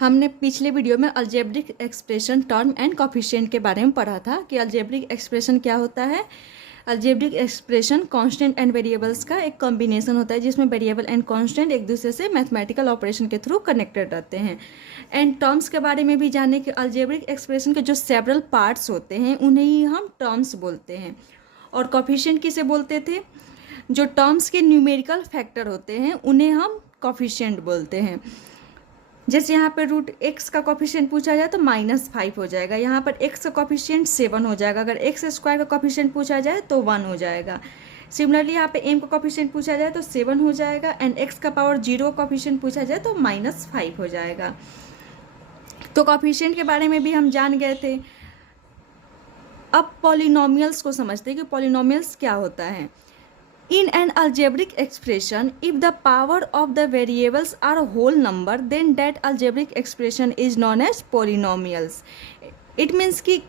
हमने पिछले वीडियो में algebraic expression, term and coefficient के बारे में पढ़ा था कि अलजेब्रिक एक्सप्रेशन क्या होता है। Algebraic expression constant and variables का एक कॉम्बिनेशन होता है जिसमें वेरिएबल एंड कांस्टेंट एक दूसरे से मैथमेटिकल ऑपरेशन के थ्रू कनेक्टेड रहते हैं। एंड टर्म्स के बारे में भी जाने कि अलजेब्रिक एक्सप्रेशन के जो सेवरल पार्ट्स होते हैं उन्हें ही हम टर्म्स बोलते हैं। और कोफिशिएंट किसे बोलते थे? जो टर्म्स के न्यूमेरिकल फैक्टर होते हैं उन्हें हम कोफिशिएंट बोलते हैं। जैसे यहाँ पर रूट एक्स का कॉफिशिएंट पूछा जाए तो -5 हो जाएगा। यहाँ पर एक्स का कॉफिशिएंट 7 हो जाएगा। अगर एक्स स्क्वायर का कॉफिशिएंट पूछा जाए तो 1 हो जाएगा। सिमिलरली यहाँ पे एम का कॉफिशिएंट पूछा जाए तो 7 हो जाएगा। एंड एक्स का पावर 0 कॉफिशिएंट पूछा जाए तो -5 हो जाएगा। तो कॉफिशिएंट के बारे में भी हम जान गए थे। अब पॉलिनोमियल्स को समझते हैं कि पॉलिनोमियल्स क्या होता है। In an algebraic expression, if the power of the variables are a whole number, then that algebraic expression is known as polynomials. It means कि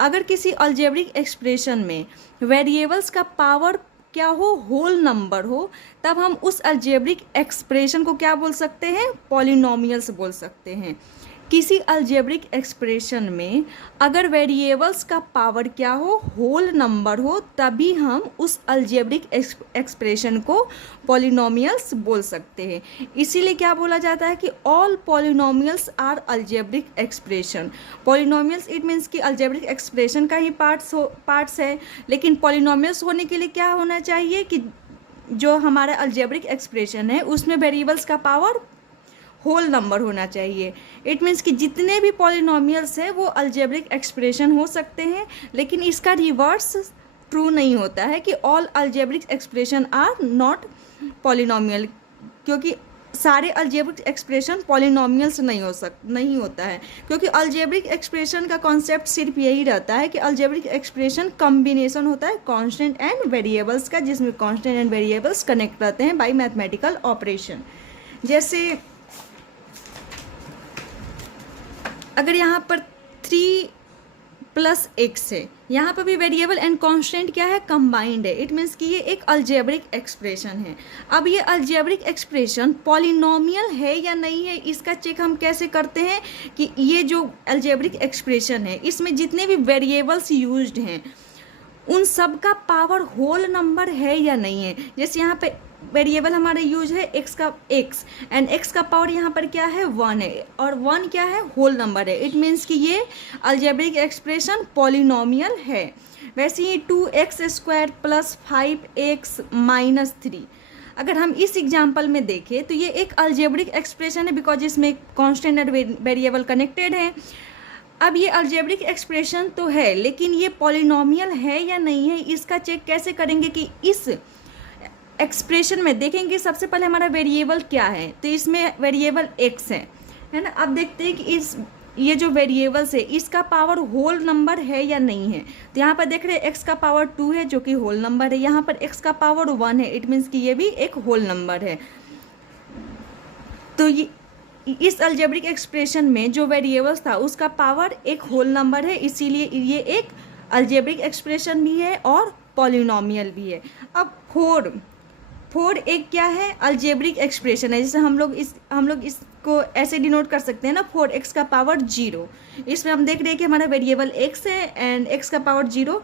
अगर किसी algebraic expression में variables का power क्या हो, whole number हो, तब हम उस algebraic expression को क्या बोल सकते हैं? polynomials बोल सकते हैं। किसी अलजेब्रिक एक्सप्रेशन में अगर वेरिएबल्स का पावर क्या हो, होल नंबर हो, तभी हम उस अलजेब्रिक एक्सप्रेशन को पॉलिनोमियल्स बोल सकते हैं। इसीलिए क्या बोला जाता है कि all polynomials are algebraic expression. Polynomials it means कि अलजेब्रिक एक्सप्रेशन का ही पार्ट्स है, लेकिन पॉलिनोमियल्स होने के लिए क्या होना चाहिए कि जो हमारा अलजेब्रिक एक्सप्रेशन है उसमें वेरिएबल्स का पावर होल नंबर होना चाहिए। इट मीन्स कि जितने भी पॉलिनोमियल्स हैं वो अलजेब्रिक एक्सप्रेशन हो सकते हैं, लेकिन इसका रिवर्स ट्रू नहीं होता है कि all algebraic expression are not polynomial, क्योंकि सारे अलजेब्रिक एक्सप्रेशन पॉलिनोमियल्स नहीं होता है। क्योंकि अलजेब्रिक एक्सप्रेशन का कॉन्सेप्ट सिर्फ यही रहता है कि अलजेब्रिक एक्सप्रेशन कॉम्बिनेशन होता है कांस्टेंट एंड वेरिएबल्स का, जिसमें कांस्टेंट एंड वेरिएबल्स कनेक्ट रहते हैं बाय मैथमेटिकल ऑपरेशन। जैसे अगर यहाँ पर 3 + x है, यहाँ पर भी वेरिएबल एंड कांस्टेंट क्या है, कंबाइंड है। इट मीन्स कि ये एक अलजेब्रिक एक्सप्रेशन है। अब ये अलजेब्रिक एक्सप्रेशन पॉलिनोमियल है या नहीं है, इसका चेक हम कैसे करते हैं कि ये जो अलजेब्रिक एक्सप्रेशन है इसमें जितने भी वेरिएबल्स यूज्ड हैं उन सब का पावर होल नंबर है या नहीं है। जैसे यहाँ पे वेरिएबल हमारा यूज है x एंड x का पावर यहाँ पर क्या है, 1 है, और 1 क्या है, होल नंबर है। इट मीन्स कि ये अलजेब्रिक एक्सप्रेशन पॉलिनोमियल है। वैसे ही 2x² + 5x - 3, अगर हम इस एग्जाम्पल में देखें तो ये एक अलजेब्रिक एक्सप्रेशन है बिकॉज इसमें कांस्टेंट एंड वेरिएबल कनेक्टेड है। अब ये अलजेब्रिक एक्सप्रेशन तो है, लेकिन ये पॉलिनोमियल है या नहीं है, इसका चेक कैसे करेंगे कि इस एक्सप्रेशन में देखेंगे सबसे पहले हमारा वेरिएबल क्या है। तो इसमें वेरिएबल x है ना। अब देखते हैं कि ये जो वेरिएबल्स है इसका पावर होल नंबर है या नहीं है। तो यहाँ पर देख रहे हैं x का पावर 2 है जो कि होल नंबर है, यहाँ पर x का पावर 1 है, इट मीन्स कि ये भी एक होल नंबर है। तो ये इस अलजेब्रिक एक्सप्रेशन में जो वेरिएबल्स था उसका पावर एक होल नंबर है, इसीलिए ये एक अलजेब्रिक एक्सप्रेशन भी है और पॉलिनोमियल भी है। अब 4 एक क्या है, अलजेब्रिक एक्सप्रेशन है। जैसे हम लोग इसको ऐसे डिनोट कर सकते हैं ना, 4x का पावर 0। इसमें हम देख रहे हैं कि हमारा वेरिएबल x है एंड x का पावर 0,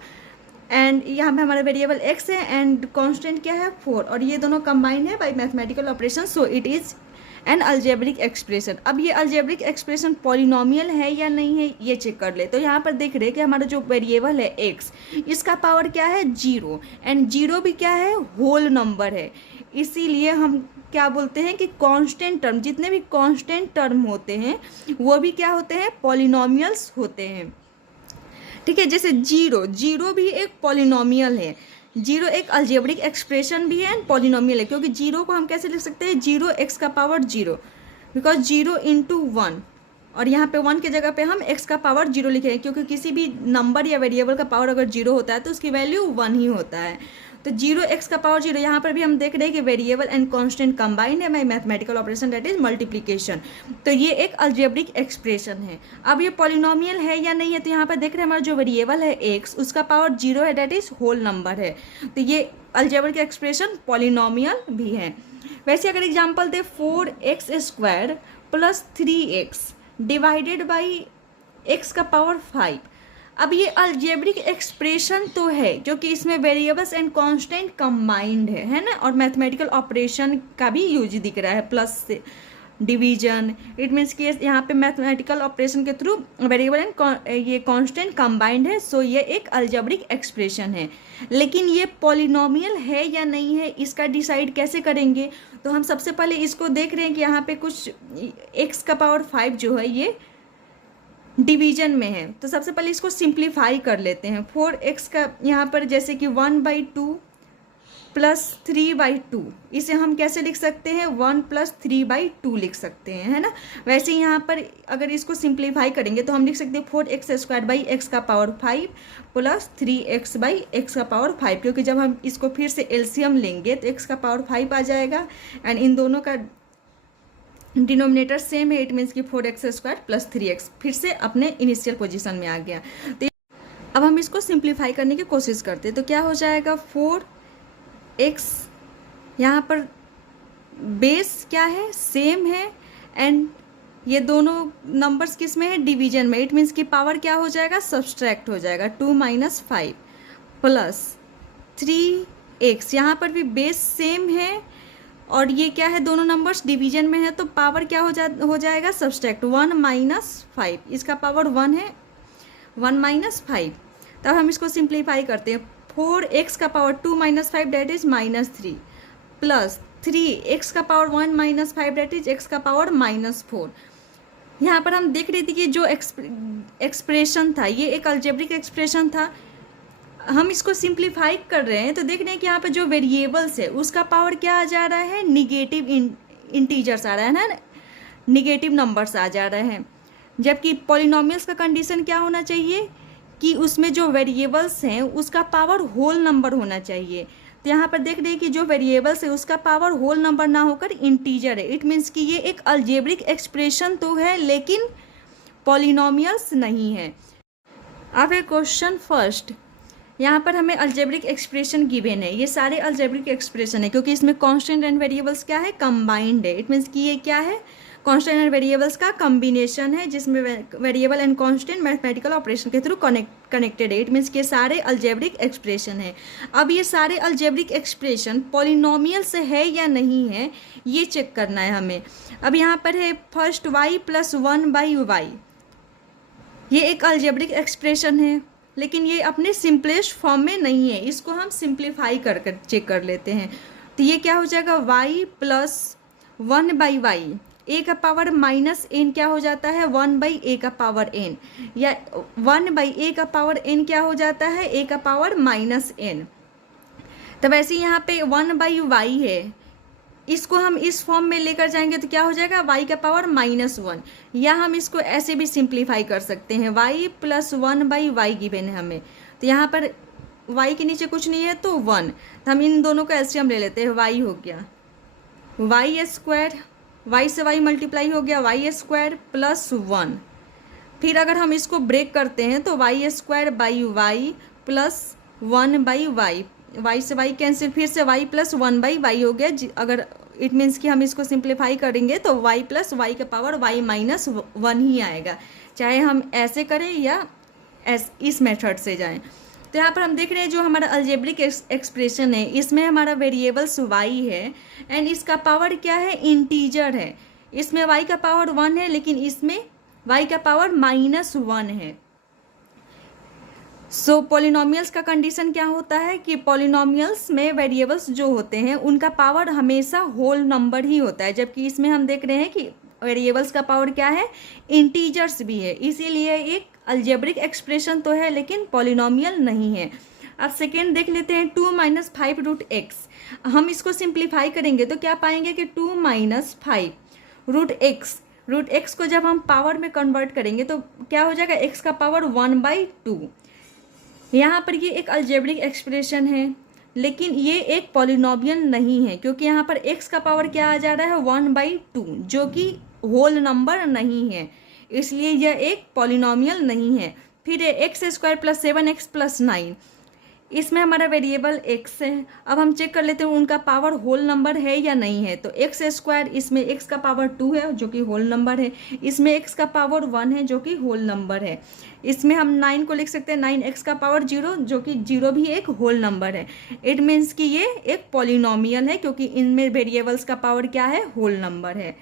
एंड यहाँ पे हमारा वेरिएबल x है एंड कांस्टेंट क्या है, 4, और ये दोनों कंबाइन है bye mathematical operation, so it is an algebraic expression. अब ये अलजेब्रिक एक्सप्रेशन पॉलिनोमियल है या नहीं है ये चेक कर ले। तो यहाँ पर देख रहे हैं कि हमारा जो वेरिएबल है x, इसका पावर क्या है, 0, एंड 0 भी क्या है, होल नंबर है। इसीलिए हम क्या बोलते हैं कि कांस्टेंट टर्म, जितने भी कांस्टेंट टर्म होते हैं वो भी क्या होते हैं, पॉलिनोमियल्स होते हैं। ठीक है। जैसे 0 भी एक पॉलिनोमियल है। 0 एक अलजेब्रिक एक्सप्रेशन भी है एंड पॉलिनोमियल है, क्योंकि 0 को हम कैसे लिख सकते हैं, 0x का पावर 0, बिकॉज 0 × 1, और यहाँ पे 1 के जगह पे हम x का पावर 0 लिखेंगे, क्योंकि किसी भी नंबर या वेरिएबल का पावर अगर 0 होता है तो उसकी वैल्यू 1 ही होता है। तो 0x का पावर 0, यहाँ पर भी हम देख रहे हैं कि वेरिएबल एंड कांस्टेंट कंबाइंड है bye mathematical operation that is multiplication. तो ये एक अलजेब्रिक एक्सप्रेशन है। अब ये पॉलिनोमियल है या नहीं है, तो यहाँ पर देख रहे हैं हमारा जो वेरिएबल है x, उसका पावर 0 है, दैट इज होल नंबर है। तो ये अलजेब्रिक एक्सप्रेशन पॉलिनोमियल भी है। वैसे अगर example they 4x² plus 3x divided by x का पावर 5। अब ये अल्जेब्रिक एक्सप्रेशन तो है क्योंकि इसमें वेरिएबल्स एंड कांस्टेंट कंबाइंड है ना, और मैथमेटिकल ऑपरेशन का भी यूज दिख रहा है, प्लस से डिवीजन। इट मीन्स कि यहाँ पे मैथमेटिकल ऑपरेशन के थ्रू वेरिएबल एंड ये कांस्टेंट कंबाइंड है, सो ये एक अल्जेब्रिक एक्सप्रेशन है। लेकिन ये पॉलिनोमियल है या नहीं है, इसका डिसाइड कैसे करेंगे? तो हम सबसे पहले इसको देख रहे हैं कि यहाँ पे कुछ x का पावर 5 जो है ये डिवीजन में है, तो सबसे पहले इसको सिंप्लीफाई कर लेते हैं। 4x का यहाँ पर जैसे कि 1/2 प्लस 3/2, इसे हम कैसे लिख सकते हैं? 1 + 3/2 लिख सकते हैं, है ना। वैसे यहाँ पर अगर इसको सिंप्लीफाई करेंगे तो हम लिख सकते हैं 4x² x का पावर 5 प्लस 3x/x का पावर 5, क्योंकि जब हम इसको फिर से एलसीएम लेंगे तो x का पावर 5 आ जाएगा एंड इन दोनों का डिनोमिनेटर सेम है, इट मीन्स कि 4x² प्लस 3x फिर से अपने इनिशियल पोजीशन में आ गया। तो अब हम इसको सिंप्लीफाई करने की कोशिश करते हैं, तो क्या हो जाएगा? 4x यहाँ पर बेस क्या है? सेम है एंड ये दोनों नंबर्स किस में है? डिवीजन में। इट मीन्स कि पावर क्या हो जाएगा? सब्सट्रैक्ट हो जाएगा, 2 - 5 प्लस 3x, यहाँ पर भी बेस सेम है और ये क्या है? दोनों नंबर्स डिवीजन में है, तो पावर क्या हो जाएगा? सब्सट्रैक्ट, 1 - 5, इसका पावर 1 है, 1 - 5। तब हम इसको सिंप्लीफाई करते हैं। 4x का power 2 - 5 date is -3 plus 3x का पावर 1 - 5 डेट इज x का पावर -4। यहाँ पर हम देख रहे थे कि जो एक्सप्रेशन था ये एक अल्जेब्रिक एक्सप्रेशन था। हम इसको सिंप्लीफाई कर रहे हैं तो देख रहे हैं कि यहाँ पे जो वेरिएबल्स है उसका पावर क्या आ जा रहा है? निगेटिव इंटीजर्स आ रहा है ना, निगेटिव नंबर्स आ जा रहे हैं। जबकि पॉलिनोमियल्स का कंडीशन क्या होना चाहिए कि उसमें जो वेरिएबल्स हैं उसका पावर होल नंबर होना चाहिए। तो यहाँ पर देख रहे हैं कि जो वेरिएबल्स है उसका पावर होल नंबर ना होकर इंटीजर है। इट मीन्स कि ये एक अल्जेब्रिक एक्सप्रेशन तो है लेकिन पॉलिनोमियल्स नहीं है। अब है क्वेश्चन फर्स्ट, यहाँ पर हमें अल्जेब्रिक एक्सप्रेशन गिवन है। ये सारे अल्जेब्रिक एक्सप्रेशन है क्योंकि इसमें कांस्टेंट एंड वेरिएबल्स क्या है? कंबाइंड है। इट मीन्स कि ये क्या है? कांस्टेंट एंड वेरिएबल्स का कॉम्बिनेशन है जिसमें variable and constant mathematical operation के थ्रू कनेक्टेड है। इट मीन्स कि सारे अल्जेब्रिक एक्सप्रेशन है। अब ये सारे अल्जेब्रिक एक्सप्रेशन पॉलिनोमियल से है या नहीं है ये चेक करना है हमें। अब यहाँ पर है फर्स्ट y + 1/y, ये एक अल्जेब्रिक एक्सप्रेशन है लेकिन ये अपने सिंपलेस्ट फॉर्म में नहीं है। इसको हम सिंप्लीफाई कर चेक कर लेते हैं। तो ये क्या हो जाएगा? y + 1/y, a का पावर -n क्या हो जाता है? 1/a का पावर n, या 1/a का पावर n क्या हो जाता है? a का पावर -n। तो वैसे यहाँ पे 1/y है, इसको हम इस फॉर्म में लेकर जाएंगे तो क्या हो जाएगा? y का पावर -1, या हम इसको ऐसे भी सिंप्लीफाई कर सकते हैं। y + 1/y गिवन है हमें, तो यहाँ पर y के नीचे कुछ नहीं है तो 1, तो हम इन दोनों का एलसीएम ले लेते हैं। y हो गया y², y से y मल्टीप्लाई हो गया y² + 1। फिर अगर हम इसको ब्रेक करते हैं तो y² प्लस 1/y, y से y कैंसिल, फिर से y + 1/y हो गया। अगर इट मीन्स कि हम इसको सिंप्लीफाई करेंगे तो y + y का पावर y - 1 ही आएगा, चाहे हम ऐसे करें या इस मेथड से जाएं। तो यहाँ पर हम देख रहे हैं जो हमारा अल्जेब्रिक एक्सप्रेशन है इसमें हमारा वेरिएबल्स y है एंड इसका पावर क्या है? इंटीजर है। इसमें y का पावर 1 है लेकिन इसमें y का पावर -1 है। सो पॉलिनोमियल्स का कंडीशन क्या होता है कि पॉलिनोमियल्स में वेरिएबल्स जो होते हैं उनका पावर हमेशा होल नंबर ही होता है, जबकि इसमें हम देख रहे हैं कि वेरिएबल्स का पावर क्या है? इंटीजर्स भी है। इसीलिए एक अल्जेब्रिक एक्सप्रेशन तो है लेकिन पॉलिनोमियल नहीं है। अब सेकेंड देख लेते हैं 2 - 5√x। हम इसको सिंप्लीफाई करेंगे तो क्या पाएंगे कि 2 - 5√x, √x को जब हम पावर में कन्वर्ट करेंगे तो क्या हो जाएगा? x का पावर 1/2। यहाँ पर ये एक अल्जेब्रिक एक्सप्रेशन है लेकिन ये एक पॉलिनोमियल नहीं है क्योंकि यहाँ पर x का पावर क्या आ जा रहा है? 1/2, जो कि होल नंबर नहीं है, इसलिए यह एक पॉलिनोमियल नहीं है। फिर x² + 7x + 9, इसमें हमारा वेरिएबल x है। अब हम चेक कर लेते हैं उनका पावर होल नंबर है या नहीं है। तो एक्स स्क्वायर, इसमें x का पावर 2 है जो कि होल नंबर है, इसमें x का पावर 1 है जो कि होल नंबर है, इसमें हम 9 को लिख सकते हैं 9x का पावर 0 जो कि 0 भी एक होल नंबर है। इट मीन्स कि ये एक पॉलिनोमियल है क्योंकि इनमें वेरिएबल्स का पावर क्या है, होल नंबर है।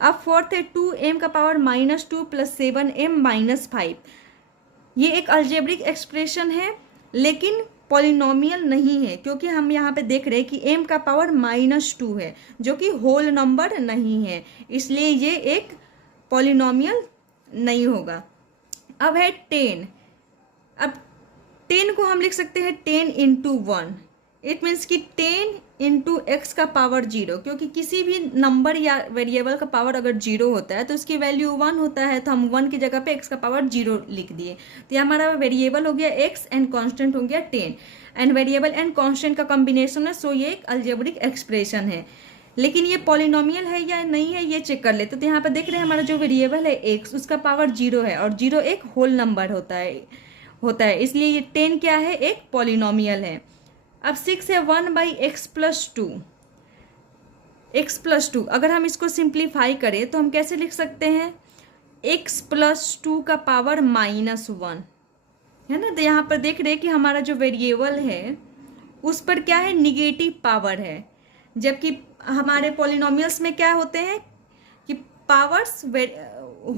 अब फोर्थ है 2m का पावर -2 + 7m - 5। ये एक अलजेब्रिक एक्सप्रेशन है लेकिन पॉलिनोमियल नहीं है क्योंकि हम यहाँ पे देख रहे हैं कि m का पावर -2 है जो कि होल नंबर नहीं है, इसलिए ये एक पॉलिनोमियल नहीं होगा। अब है 10। अब 10 को हम लिख सकते हैं 10 × 1। इट मीन्स कि 10 × x का पावर 0, क्योंकि किसी भी नंबर या वेरिएबल का पावर अगर 0 होता है तो उसकी वैल्यू 1 होता है, तो हम 1 की जगह पे x का पावर 0 लिख दिए। तो ये हमारा वेरिएबल हो गया x एंड कांस्टेंट हो गया 10, एंड वेरिएबल एंड कांस्टेंट का कॉम्बिनेशन है, सो ये एक अलजेब्रिक एक्सप्रेशन है। लेकिन ये पॉलिनोमियल है या नहीं है ये चेक कर लेते। तो यहाँ पर देख रहे हैं हमारा जो वेरिएबल है x, उसका पावर 0 है और 0 एक होल नंबर होता है, इसलिए ये 10 क्या है, एक पॉलिनोमियल है। अब 6 है 1/x + 2। x + 2 अगर हम इसको सिंप्लीफाई करें तो हम कैसे लिख सकते हैं, x + 2 का पावर -1 है ना। तो यहाँ पर देख रहे हैं कि हमारा जो वेरिएबल है उस पर क्या है, निगेटिव पावर है, जबकि हमारे पॉलिनोमियल्स में क्या होते हैं कि पावर्स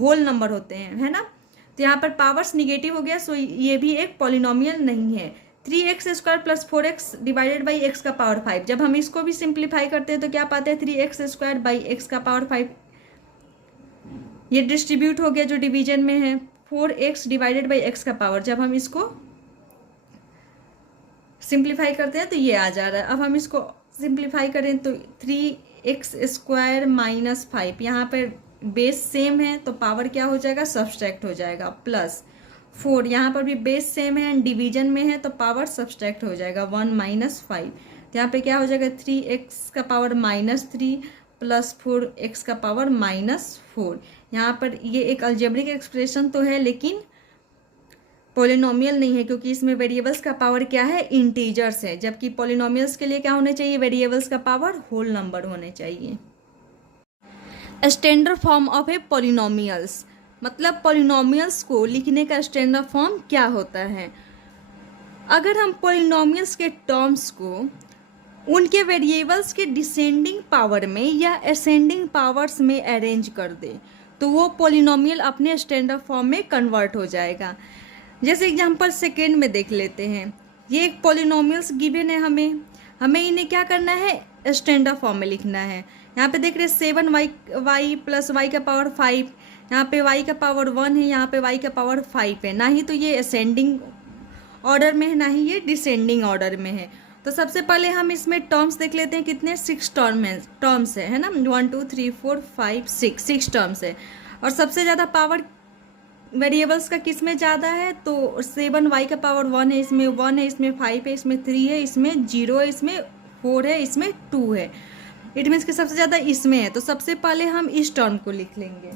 होल नंबर होते हैं, है ना। तो यहाँ पर पावर्स निगेटिव हो गया, सो ये भी एक पॉलिनोमियल नहीं है। 3x² + 4x / x का पावर 5। जब हम इसको भी सिंप्लीफाई करते हैं तो क्या पाते हैं, 3x² / x का पावर 5। ये डिस्ट्रीब्यूट हो गया जो डिवीजन में है, 4x / x का पावर। जब हम इसको सिंप्लीफाई करते हैं तो ये आ जा रहा है। अब हम इसको सिंप्लीफाई करें तो 3x² - 5, यहाँ पर बेस सेम है तो पावर क्या हो जाएगा, सब्सट्रैक्ट हो जाएगा, +4, यहाँ पर भी बेस सेम है एंड डिवीजन में है तो पावर सब्सट्रैक्ट हो जाएगा, 1 - 5। तो यहाँ पे क्या हो जाएगा, 3x का पावर -3 + 4x का पावर -4। यहाँ पर ये एक अलजेब्रिक एक्सप्रेशन तो है लेकिन पॉलिनोमियल नहीं है क्योंकि इसमें वेरिएबल्स का पावर क्या है, इंटीजर्स है, जबकि पॉलिनोमियल्स के लिए क्या होने चाहिए, वेरिएबल्स का पावर होल नंबर होने चाहिए। Standard form of A polynomials, मतलब पॉलिनोमियल्स को लिखने का स्टैंडर्ड फॉर्म क्या होता है। अगर हम पॉलिनोमियल्स के टर्म्स को उनके वेरिएबल्स के डिसेंडिंग पावर में या असेंडिंग पावर्स में अरेंज कर दे तो वो पॉलिनोमियल अपने स्टैंडर्ड फॉर्म में कन्वर्ट हो जाएगा। जैसे एग्जांपल सेकेंड में देख लेते हैं, ये एक पॉलिनोमियल्स गिवन है, हमें इन्हें क्या करना है, स्टैंडर्ड फॉर्म में लिखना है। यहाँ पे देख रहे हैं 7y + y का पावर 5, यहाँ पे y का पावर 1 है, यहाँ पे y का पावर 5 है। ना ही तो ये असेंडिंग ऑर्डर में है ना ही ये डिसेंडिंग ऑर्डर में है। तो सबसे पहले हम इसमें टर्म्स देख लेते हैं, कितने 6 टर्म्स है ना, 1 2 3 4 5 6 टर्म्स है। और सबसे ज़्यादा पावर वेरिएबल्स का किस में ज़्यादा है, तो 7y का पावर 1 है, इसमें 1 है, इसमें 5 है, इसमें 3 है, इसमें 0 है, इसमें 4 है, इसमें 2 है। इट मीन्स कि सबसे ज़्यादा इसमें है। तो सबसे पहले हम इस टर्म को लिख लेंगे,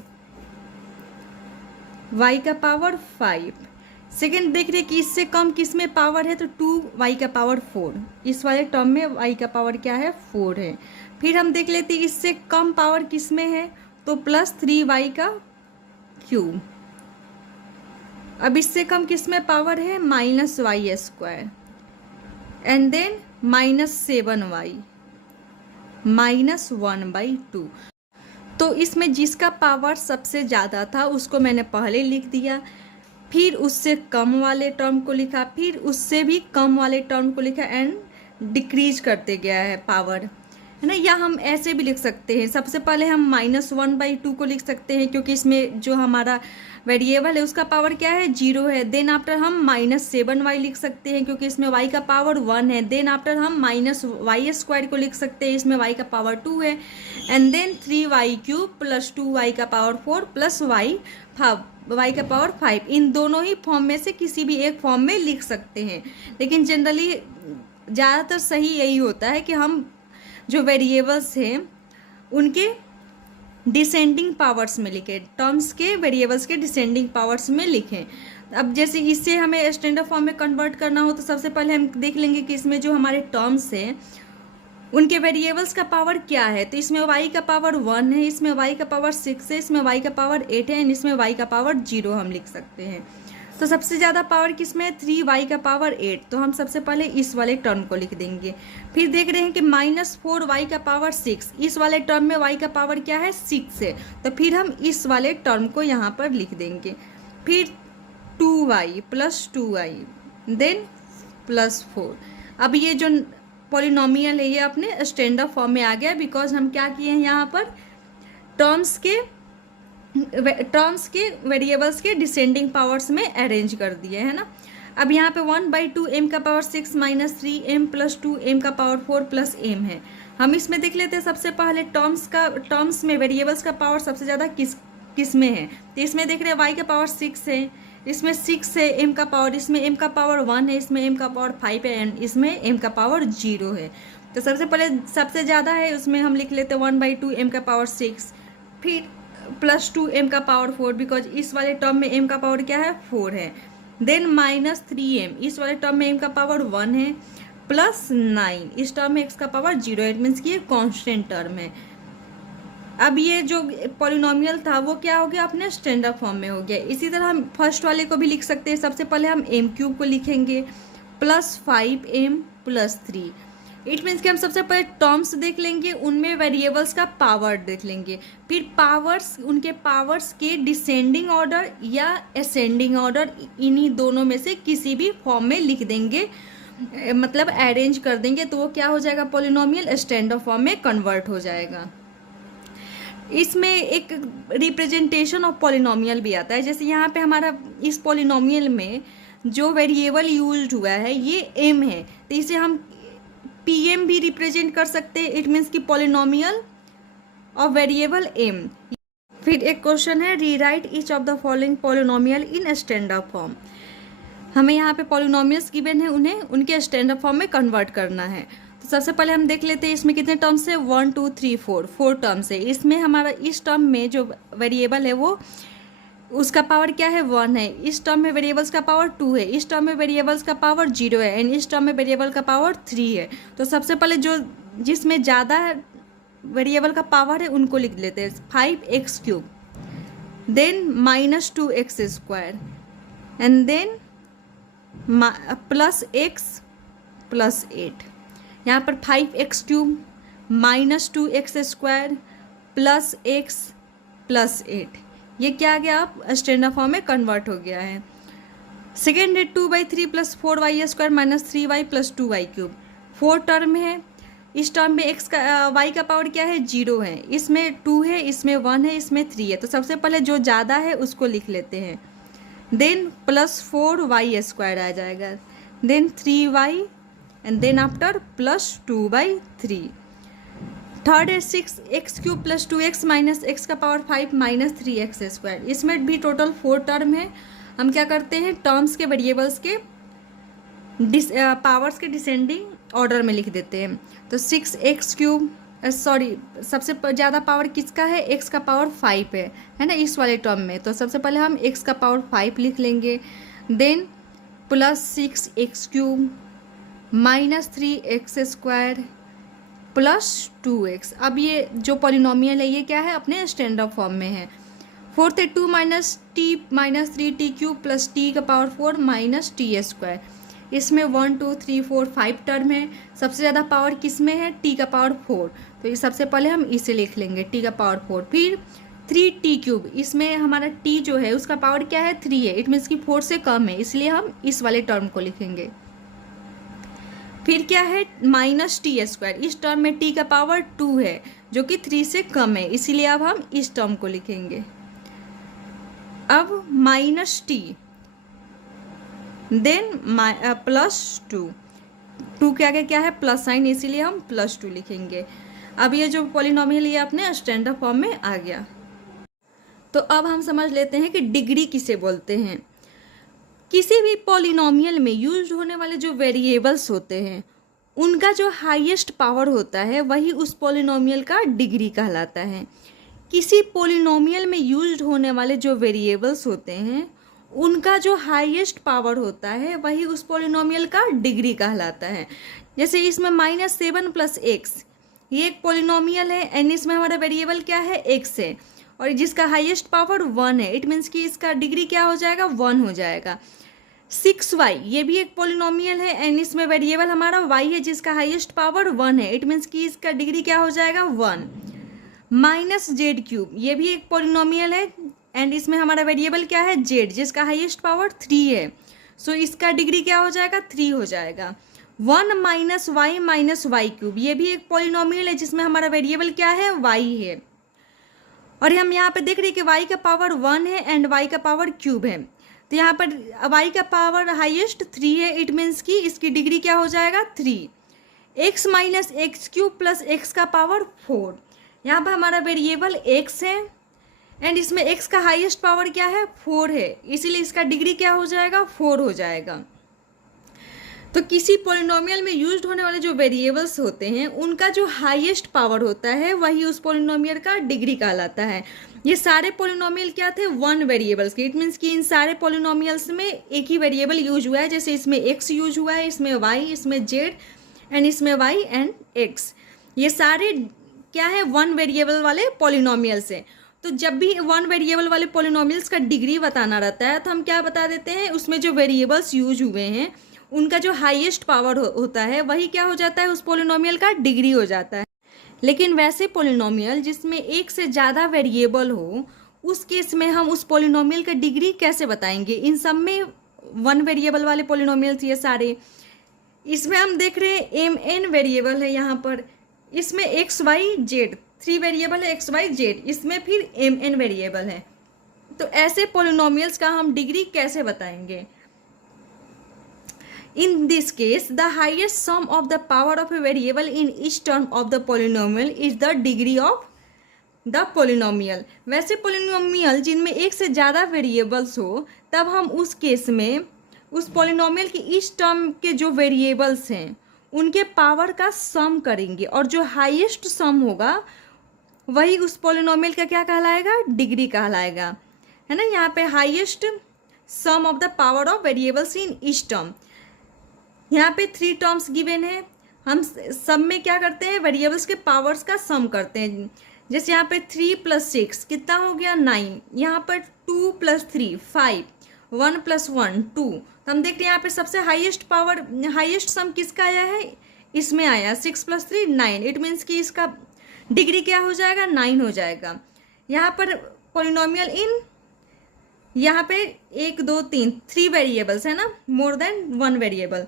y का पावर 5। सेकेंड देख रहे कि इससे कम किस में पावर है, तो 2y का पावर 4। इस वाले टर्म में y का पावर क्या है, 4 है। फिर हम देख लेते हैं इससे कम पावर किस में है, तो +3y का क्यूब। अब इससे कम किस में पावर है, -y², एंड देन -7y -1/2। तो इसमें जिसका पावर सबसे ज़्यादा था उसको मैंने पहले लिख दिया, फिर उससे कम वाले टर्म को लिखा, फिर उससे भी कम वाले टर्म को लिखा एंड डिक्रीज करते गया है पावर, है ना। या हम ऐसे भी लिख सकते हैं, सबसे पहले हम -1/2 को लिख सकते हैं क्योंकि इसमें जो हमारा वेरिएबल है उसका पावर क्या है, 0 है। देन आफ्टर हम -7y लिख सकते हैं क्योंकि इसमें y का पावर 1 है। देन आफ्टर हम -y² को लिख सकते हैं, इसमें y का पावर 2 है। एंड देन 3y³ + 2y का पावर 4 + y का पावर 5। इन दोनों ही फॉर्म में से किसी भी एक फॉर्म में लिख सकते हैं, लेकिन जनरली ज़्यादातर सही यही होता है कि हम जो वेरिएबल्स हैं उनके डिसेंडिंग पावर्स में लिखें, टर्म्स के वेरिएबल्स के डिसेंडिंग पावर्स में लिखें। अब जैसे इससे हमें स्टैंडर्ड फॉर्म में कन्वर्ट करना हो तो सबसे पहले हम देख लेंगे कि इसमें जो हमारे टर्म्स हैं उनके वेरिएबल्स का पावर क्या है। तो इसमें y का पावर 1 है, इसमें y का पावर 6 है, इसमें y का पावर 8 है एंड इसमें y का पावर 0 हम लिख सकते हैं। तो सबसे ज़्यादा पावर किसमें है, 3y का पावर 8। तो हम सबसे पहले इस वाले टर्म को लिख देंगे। फिर देख रहे हैं कि -4y का पावर 6, इस वाले टर्म में y का पावर क्या है, 6 है। तो फिर हम इस वाले टर्म को यहाँ पर लिख देंगे। फिर 2y प्लस 2y देन +4। अब ये जो पॉलिनोमियल है ये अपने स्टैंडर्ड फॉर्म में आ गया, बिकॉज हम क्या किए हैं यहाँ पर टर्म्स के वेरिएबल्स के डिसेंडिंग पावर्स में अरेंज कर दिए है ना। अब यहाँ पे 1/2 m का power 6 minus 3m plus 2m का पावर 4 प्लस m है। हम इसमें देख लेते हैं सबसे पहले टर्म्स में वेरिएबल्स का पावर सबसे ज़्यादा किस में है। तो इसमें देख रहे हैं y का पावर 6 है, इसमें 6 है m का पावर, इसमें m का पावर 1 है, इसमें m का पावर 5 है एंड इसमें m का पावर 0 है। तो सबसे पहले सबसे ज़्यादा है उसमें हम लिख लेते हैं 1/2 m का पावर 6, फिर +2m का पावर 4 बिकॉज इस वाले टर्म में m का पावर क्या है, 4 है। देन -3m, इस वाले टर्म में m का पावर 1 है, +9, इस टर्म में x का पावर 0 है। इट मीन्स कि ये कॉन्स्टेंट टर्म है। अब ये जो पॉलिनोमियल था वो क्या हो गया, अपने स्टैंडर्ड फॉर्म में हो गया। इसी तरह हम फर्स्ट वाले को भी लिख सकते हैं। सबसे पहले हम m³ को लिखेंगे +5m + 3। इट मीन्स कि हम सबसे पहले टर्म्स देख लेंगे, उनमें वेरिएबल्स का पावर देख लेंगे, फिर उनके पावर्स के डिसेंडिंग ऑर्डर या असेंडिंग ऑर्डर, इन्हीं दोनों में से किसी भी फॉर्म में लिख देंगे, मतलब अरेंज कर देंगे, तो वो क्या हो जाएगा, पॉलिनोमियल स्टैंडर्ड फॉर्म में कन्वर्ट हो जाएगा। इसमें एक रिप्रेजेंटेशन ऑफ पॉलिनोमियल भी आता है। जैसे यहाँ पे हमारा इस पॉलिनोमियल में जो वेरिएबल यूज्ड हुआ है ये m है, तो इसे हम pm भी रिप्रेजेंट कर सकते हैं। इट मीन्स कि पॉलिनोमियल ऑफ वेरिएबल m। फिर एक क्वेश्चन है, rewrite each of the following polynomial in standard form. हमें यहाँ पे पॉलिनोमियल्स गिवन है, उन्हें उनके स्टैंडर्ड फॉर्म में कन्वर्ट करना है। तो सबसे पहले हम देख लेते हैं इसमें कितने टर्म्स है, 1 2 3 4 टर्म्स है। इसमें हमारा इस टर्म में जो वेरिएबल है वो उसका पावर क्या है, 1 है। इस टर्म में वेरिएबल्स का पावर 2 है, इस टर्म में वेरिएबल्स का पावर 0 है एंड इस टर्म में वेरिएबल का पावर 3 है। तो सबसे पहले जिसमें ज़्यादा वेरिएबल का पावर है उनको लिख लेते हैं, 5x³ then -2x² and then +x + 8। यहाँ पर 5x³ -2x² +x + 8, ये क्या आ गया, आप स्टैंडर्ड फॉर्म में कन्वर्ट हो गया है। सेकेंड है 2/3 + 4y² - 3y + 2y³। 4 टर्म है, इस टर्म में y का पावर क्या है, 0 है, इसमें 2 है, इसमें 1 है, इसमें 3 है। तो सबसे पहले जो ज़्यादा है उसको लिख लेते हैं, देन +4y² आ जाएगा, then 3y and then after +2/3। Third है 6x³ + 2x - x का पावर 5 - 3x²। इसमें भी टोटल 4 टर्म है। हम क्या करते हैं, टर्म्स के वेरिएबल्स के पावर्स के डिसेंडिंग ऑर्डर में लिख देते हैं। तो 6x³, सॉरी सबसे ज़्यादा पावर किसका है, x का पावर 5 है ना, इस वाले टर्म में। तो सबसे पहले हम x का पावर 5 लिख लेंगे, देन +6x³ -3x² +2x। अब ये जो पॉलिनोमियल है ये क्या है, अपने स्टैंडर्ड फॉर्म में है। फोर्थ है 2 - t - 3t³ + t का पावर 4 - t²। इसमें 1 2 3 4 5 टर्म है। सबसे ज़्यादा पावर किस में है, t का पावर 4। तो ये सबसे पहले हम इसे लिख लेंगे, t का पावर 4। फिर 3t³, इसमें हमारा t जो है उसका पावर क्या है, 3 है। इट मीन्स कि 4 से कम है, इसलिए हम इस वाले टर्म को लिखेंगे। फिर क्या है, -t², इस टर्म में t का पावर 2 है जो कि 3 से कम है, इसीलिए अब हम इस टर्म को लिखेंगे। अब -t देन +2, 2 के आगे क्या है, प्लस साइन, इसीलिए हम +2 लिखेंगे। अब ये जो पॉलिनोमियल ये अपने स्टैंडर्ड फॉर्म में आ गया। तो अब हम समझ लेते हैं कि डिग्री किसे बोलते हैं। किसी भी पॉलिनोमियल में यूज होने वाले जो वेरिएबल्स होते हैं उनका जो हाईएस्ट पावर होता है वही उस पॉलिनोमियल का डिग्री कहलाता है। किसी पोलिनोमियल में यूज्ड होने वाले जो वेरिएबल्स होते हैं उनका जो हाईएस्ट पावर होता है वही उस पोलिनोमियल का डिग्री कहलाता है। जैसे इसमें -7 + x, ये एक पोलिनोमियल है एंड इसमें हमारा वेरिएबल क्या है, x है, और जिसका हाईएस्ट पावर 1 है। इट मीन्स कि इसका डिग्री क्या हो जाएगा, 1 हो जाएगा। 6y, ये भी एक पोलिनोमियल है एंड इसमें वेरिएबल हमारा y है जिसका हाईएस्ट पावर 1 है। इट मीन्स कि इसका डिग्री क्या हो जाएगा, 1। -z³, ये भी एक पोलिनोमियल है एंड इसमें हमारा वेरिएबल क्या है, z, जिसका हाईएस्ट पावर 3 है। सो इसका डिग्री क्या हो जाएगा, 3 हो जाएगा। 1 - y - y³, ये भी एक पोलिनोमियल है जिसमें हमारा वेरिएबल क्या है, y है। और हम यहाँ पे देख रहे हैं कि y का पावर 1 है एंड y का पावर क्यूब है। तो यहाँ पर y का पावर हाईएस्ट 3 है। इट मीन्स कि इसकी डिग्री क्या हो जाएगा, 3। x - x³ + x का पावर 4, यहाँ पर हमारा वेरिएबल x है एंड इसमें x का हाईएस्ट पावर क्या है, 4 है, इसीलिए इसका डिग्री क्या हो जाएगा, 4 हो जाएगा। तो किसी पोलिनोमियल में यूज्ड होने वाले जो वेरिएबल्स होते हैं उनका जो हाईएस्ट पावर होता है वही उस पोलिनोमियल का डिग्री कहलाता है। ये सारे पोलिनोमियल क्या थे, 1 वेरिएबल्स के। इट मीन्स कि इन सारे पोलिनोमियल्स में एक ही वेरिएबल यूज हुआ है। जैसे इसमें x यूज हुआ है, इसमें y, इसमें z एंड इसमें y एंड x। ये सारे क्या है, 1 वेरिएबल वाले पोलिनोमियल्स हैं। तो जब भी 1 वेरिएबल वाले पोलिनोमियल्स का डिग्री बताना रहता है तो हम क्या बता देते हैं, उसमें जो वेरिएबल्स यूज हुए हैं उनका जो हाईएस्ट पावर होता है वही क्या हो जाता है, उस पोलिनोमियल का डिग्री हो जाता है। लेकिन वैसे पोलिनोमियल जिसमें एक से ज़्यादा वेरिएबल हो, उस केस में हम उस पोलिनोमियल का डिग्री कैसे बताएंगे। इन सब में 1 वेरिएबल वाले पोलिनोमियल्स ये सारे, इसमें हम देख रहे हैं mn वेरिएबल है यहाँ पर, इसमें x y z 3 वेरिएबल है, x y z, इसमें फिर mn वेरिएबल है। तो ऐसे पोलिनोमियल्स का हम डिग्री कैसे बताएंगे। In this case, the highest sum of the power of a variable in each term of the polynomial is the degree of the polynomial। वैसे पोलिनोमियल जिनमें एक से ज़्यादा वेरिएबल्स हो तब हम उस केस में उस पोलिनोमियल की ईच टर्म के जो वेरिएबल्स हैं उनके पावर का सम करेंगे और जो हाईएस्ट सम होगा वही उस पोलिनोमियल का क्या कहलाएगा, डिग्री कहलाएगा, है ना। यहाँ पे highest sum of the power of variables in each term, यहाँ पे 3 टर्म्स गिवन है। हम सब में क्या करते हैं, वेरिएबल्स के पावर्स का सम करते हैं। जैसे यहाँ पे 3 + 6 कितना हो गया, 9। यहाँ पर 2 + 3 5, 1 + 1 2। तो हम देखते हैं यहाँ पे सबसे हाईएस्ट पावर, हाईएस्ट सम किसका आया है, इसमें आया 6 + 3 9। इट मीन्स कि इसका डिग्री क्या हो जाएगा, 9 हो जाएगा। यहाँ पर पोलिनोमियल इन, यहाँ पे 1 2 3 वेरिएबल्स है ना, मोर देन 1 वेरिएबल।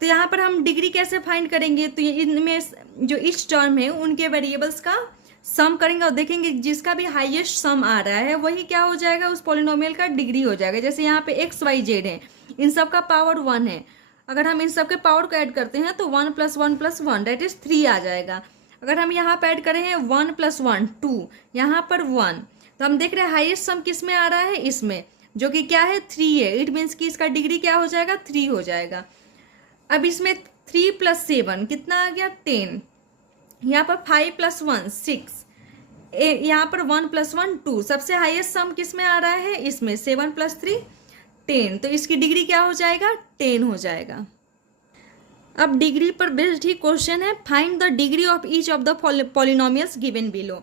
तो यहाँ पर हम डिग्री कैसे फाइंड करेंगे, तो इनमें जो ईच टर्म है उनके वेरिएबल्स का सम करेंगे और देखेंगे जिसका भी हाईएस्ट सम आ रहा है वही क्या हो जाएगा, उस पोलिनोमियल का डिग्री हो जाएगा। जैसे यहाँ पे x y z है, इन सब का पावर 1 है। अगर हम इन सब के पावर को ऐड करते हैं तो 1 + 1 + 1 दैट इज 3 आ जाएगा। अगर हम यहाँ पर ऐड करें हैं 1 + 1 2, यहाँ पर 1, तो हम देख रहे हैं हाईएस्ट सम किस में आ रहा है, इसमें, जो कि क्या है, 3 है। इट मीन्स कि इसका डिग्री क्या हो जाएगा, 3 हो जाएगा। अब इसमें 3 + 7 कितना आ गया, 10। यहाँ पर 5 + 1 6, यहाँ पर 1 + 1 2। सबसे हाईएस्ट सम किस में आ रहा है, इसमें 7 + 3 10। तो इसकी डिग्री क्या हो जाएगा, 10 हो जाएगा। अब डिग्री पर बेस्ड ही क्वेश्चन है, find the degree of each of the polynomials given below.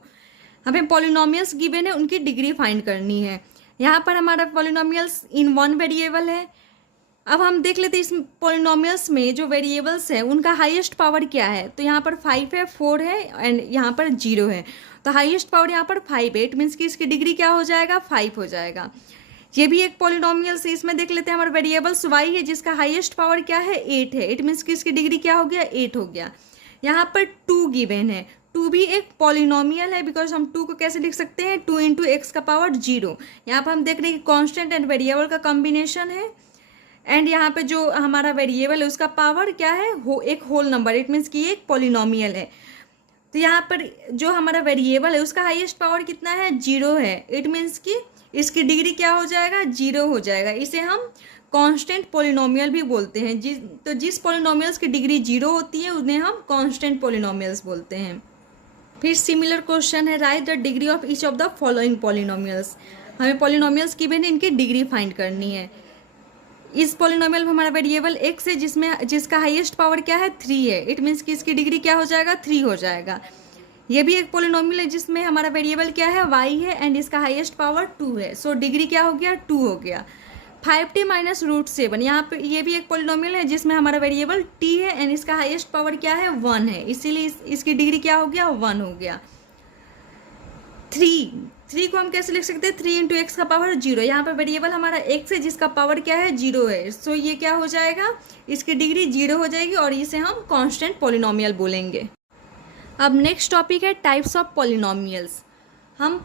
हमें पॉलिनोमियल्स गिवन है उनकी डिग्री फाइंड करनी है। यहाँ पर हमारा पॉलिनोमियल्स इन 1 वेरिएबल है। अब हम देख लेते हैं इस पॉलिनोमियल्स में जो वेरिएबल्स है उनका हाईएस्ट पावर क्या है। तो यहाँ पर 5 है, 4 है एंड यहाँ पर 0 है। तो हाईएस्ट पावर यहाँ पर 5 है। इट मीन्स कि इसकी डिग्री क्या हो जाएगा, 5 हो जाएगा। ये भी एक पॉलिनोमियल से, इसमें देख लेते हैं हमारा वेरिएबल्स y है जिसका हाईएस्ट पावर क्या है, 8 है। इट मीन्स कि इसकी डिग्री क्या हो गया, 8 हो गया। यहाँ पर 2 गिवन है, 2 भी एक पॉलिनोमियल है बिकॉज हम 2 को कैसे लिख सकते हैं, 2 × x का पावर 0। यहाँ पर हम देख रहे हैं कि कॉन्स्टेंट एंड वेरिएबल का कॉम्बिनेशन है एंड यहाँ पे जो हमारा वेरिएबल है उसका पावर क्या है, एक होल नंबर। इट मीन्स कि एक पॉलिनोमियल है। तो यहाँ पर जो हमारा वेरिएबल है उसका हाईएस्ट पावर कितना है, 0 है। इट मीन्स कि इसकी डिग्री क्या हो जाएगा, 0 हो जाएगा। इसे हम कांस्टेंट पॉलिनोमियल भी बोलते हैं। जिस पॉलिनोमियल्स की डिग्री 0 होती है उन्हें हम कांस्टेंट पॉलिनोमियल्स बोलते हैं। फिर सिमिलर क्वेश्चन है, right the degree of each of the following polynomials. हमें पॉलिनोमियल्स गिवन है, इनकी डिग्री फाइंड करनी है। इस पॉलिनोमियल में हमारा वेरिएबल एक्स है जिसका हाईएस्ट पावर क्या है 3 है। इट मीन्स कि इसकी डिग्री क्या हो जाएगा 3 हो जाएगा। ये भी एक पॉलिनोमियल है जिसमें हमारा वेरिएबल क्या है y है एंड इसका हाईएस्ट पावर 2 है। सो डिग्री क्या हो गया 2 हो गया। 5t माइनस रूट 7, यहाँ पे ये भी एक पॉलिनोमियल है जिसमें हमारा वेरिएबल t है एंड इसका हाईएस्ट पावर क्या है 1 है, इसीलिए इसकी डिग्री क्या हो गया 1 हो गया। 3 को हम कैसे लिख सकते हैं 3 इंटू एक्स का पावर 0। यहाँ पे वेरिएबल हमारा x है जिसका पावर क्या है 0 है। सो ये क्या हो जाएगा, इसकी डिग्री 0 हो जाएगी और इसे हम कांस्टेंट पॉलिनोमियल बोलेंगे। अब नेक्स्ट टॉपिक है टाइप्स ऑफ पॉलिनोमियल्स। हम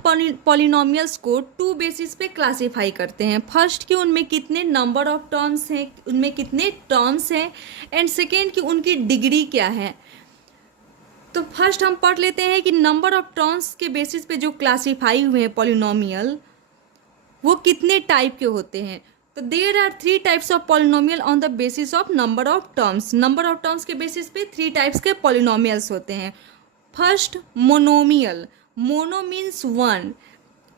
पॉलिनोमियल्स को 2 बेसिस पे क्लासीफाई करते हैं। फर्स्ट कि उनमें कितने नंबर ऑफ टर्म्स हैं, उनमें कितने टर्म्स हैं, एंड सेकेंड कि उनकी डिग्री क्या है। तो फर्स्ट हम पढ़ लेते हैं कि नंबर ऑफ टर्म्स के बेसिस पे जो क्लासीफाई हुए हैं पॉलिनोमियल वो कितने टाइप के होते हैं। तो there are 3 types of polynomial on the basis of number of terms. Number of terms के बेसिस पे 3 टाइप्स के पॉलिनोमियल्स होते हैं। First monomial, mono means 1।